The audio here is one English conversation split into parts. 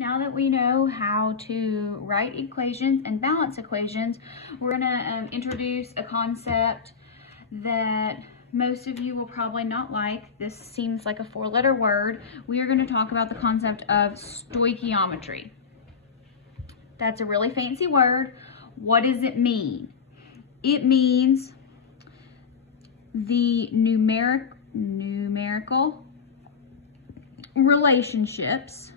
Now that we know how to write equations and balance equations, we're going to introduce a concept that most of you will probably not like. This seems like a four-letter word. We are going to talk about the concept of stoichiometry. That's a really fancy word. What does it mean? It means the numerical relationships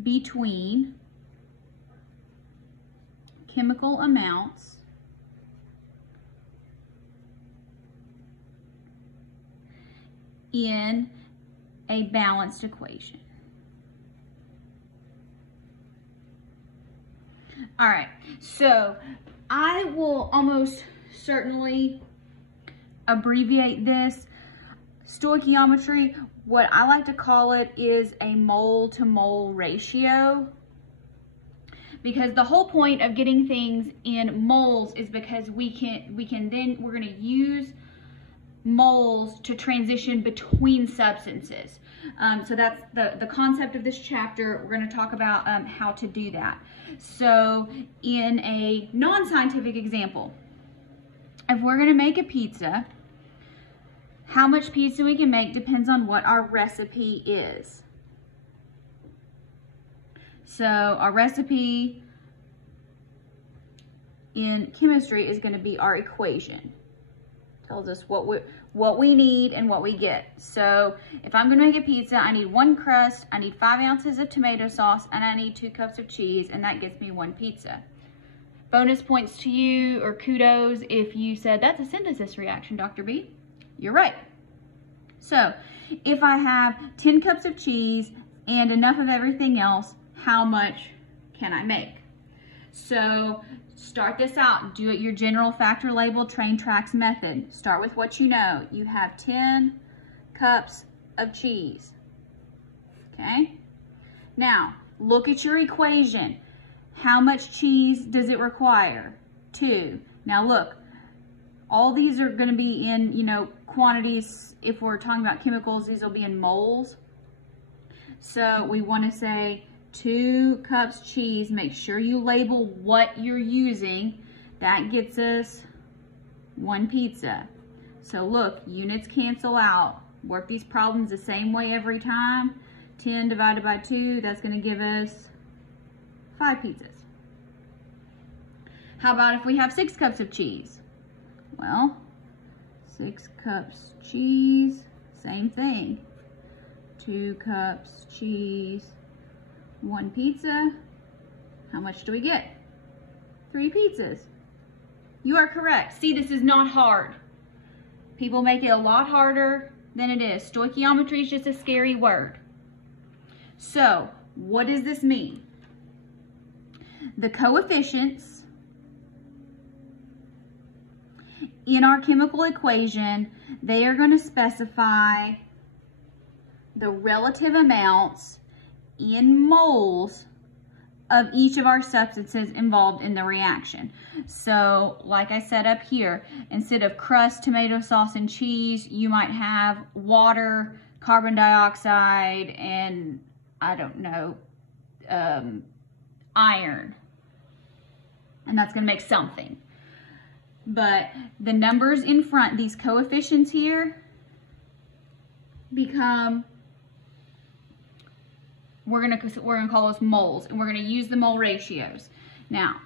between chemical amounts in a balanced equation. All right, so I will almost certainly abbreviate this. Stoichiometry, what I like to call it, is a mole to mole ratio, because the whole point of getting things in moles is because we're going to use moles to transition between substances. So that's the concept of this chapter. We're going to talk about how to do that. So in a non-scientific example, if we're going to make a pizza, how much pizza we can make depends on what our recipe is. So our recipe in chemistry is going to be our equation. Tells us what we need and what we get. So if I'm going to make a pizza, I need 1 crust, I need 5 ounces of tomato sauce, and I need 2 cups of cheese, and that gets me 1 pizza. Bonus points to you, or kudos, if you said, that's a synthesis reaction, Dr. B. You're right. So if I have 10 cups of cheese and enough of everything else, how much can I make? So start this out. Do it your general factor label train tracks method. Start with what you know. You have 10 cups of cheese. Okay? Now, look at your equation. How much cheese does it require? 2. Now look, all these are going to be in, quantities. If we're talking about chemicals, these will be in moles. So we want to say 2 cups cheese. Make sure you label what you're using. That gets us 1 pizza. So look, units cancel out. Work these problems the same way every time. 10 divided by 2, that's going to give us 5 pizzas. How about if we have 6 cups of cheese? Well, 6 cups cheese, same thing. 2 cups cheese, 1 pizza. How much do we get? 3 pizzas. You are correct. See, this is not hard. People make it a lot harder than it is. Stoichiometry is just a scary word. So, what does this mean? The coefficients in our chemical equation, they are going to specify the relative amounts in moles of each of our substances involved in the reaction. So, like I said up here, instead of crust, tomato sauce, and cheese, you might have water, carbon dioxide, and I don't know, iron. And that's going to make something. But the numbers in front, these coefficients here, become, we're gonna call those moles, and we're gonna use the mole ratios. Now,